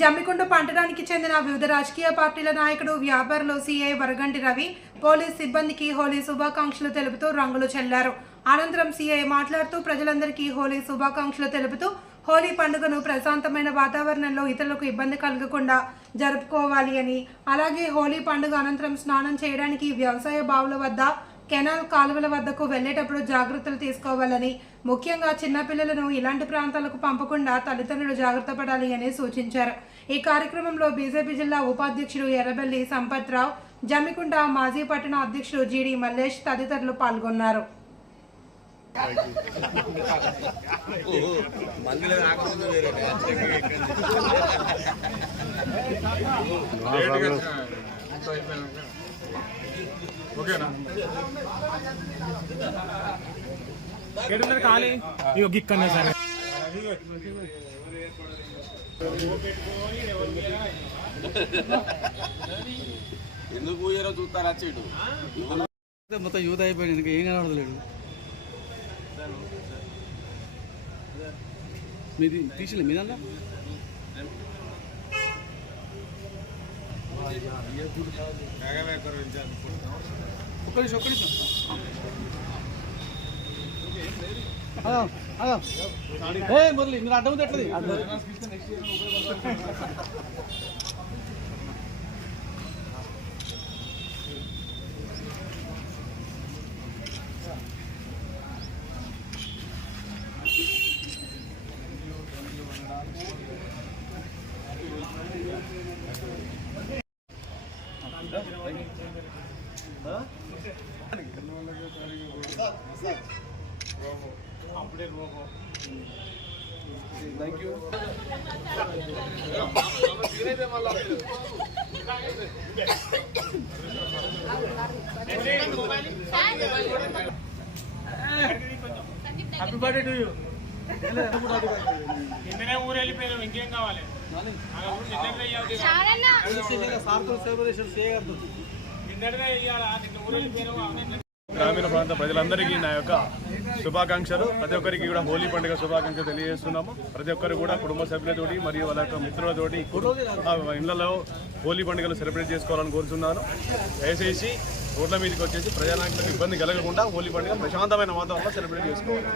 జమ్మికుంట పంటడానికి చెందిన వివిధ రాజకీయ పార్టీల నాయకుడు వ్యాపారులు సిఐ వరగంటి రవి పోలీస్ సిబ్బందికి హోలీ శుభాకాంక్షలు తెలుపుతూ రంగులు చల్లారు. అనంతరం సిఐ మాట్లాడుతూ ప్రజలందరికీ హోలీ శుభాకాంక్షలు తెలుపుతూ హోలీ పండుగను ప్రశాంతమైన వాతావరణంలో ఇతరులకు ఇబ్బంది కలగకుండా జరుపుకోవాలి అని. అలాగే హోలీ పండుగ అనంతరం స్నానం చేయడానికి వ్యవసాయ బావుల వద్ద కెనాల్ కాలువల వద్దకు వెళ్ళేటప్పుడు జాగ్రత్తలు తీసుకోవాలని ముఖ్యంగా చిన్నపిల్లలను ఇలాంటి ప్రాంతాలకు పంపకుండా తల్లిదండ్రులు జాగ్రత్త పడాలి అని సూచించారు. ఈ కార్యక్రమంలో బీజేపీ జిల్లా ఉపాధ్యక్షుడు ఎర్రబెల్లి సంపత్రావు జమ్మికుంట మాజీ పట్టణ అధ్యక్షుడు జీడి మల్లేష్ తదితరులు పాల్గొన్నారు. రాకముందు వేరే ఓకేనా ఖాళీ గిక్కన్నా సరే. ఎందుకు పోయారో చూస్తారా చెడు మొత్తం యూత్ అయిపోయాడు ఇంకా ఏం కనబడలేడు మీది తీసిలే మీదన్నా? ఒక్క నిమిషం ఒక్క నిమిషం అదో, అదో. ఏ మురళి మీరు అడ్డం ఉంది ఎట్లది అడ్డం. హ్యాపీ బర్త్డే టు యూ నిన్ననే ఊరు వెళ్ళిపోయారు ఇంకేం కావాలి? గ్రామీణ ప్రాంత ప్రజలందరికీ నా యొక్క శుభాకాంక్షలు. ప్రతి ఒక్కరికి కూడా హోలీ పండుగ శుభాకాంక్షలు తెలియజేస్తున్నాము. ప్రతి ఒక్కరు కూడా కుటుంబ సభ్యులతోటి మరియు వాళ్ళ యొక్క మిత్రులతోటి ఇళ్ళలో హోలీ పండుగలు సెలబ్రేట్ చేసుకోవాలని కోరుతున్నాను దయచేసి రోడ్ల మీదకి వచ్చేసి ప్రజానాయకులకు ఇబ్బంది కలగకుండా హోలీ పండుగ ప్రశాంతమైన వాతావరణంలో సెలబ్రేట్ చేసుకోవాలి.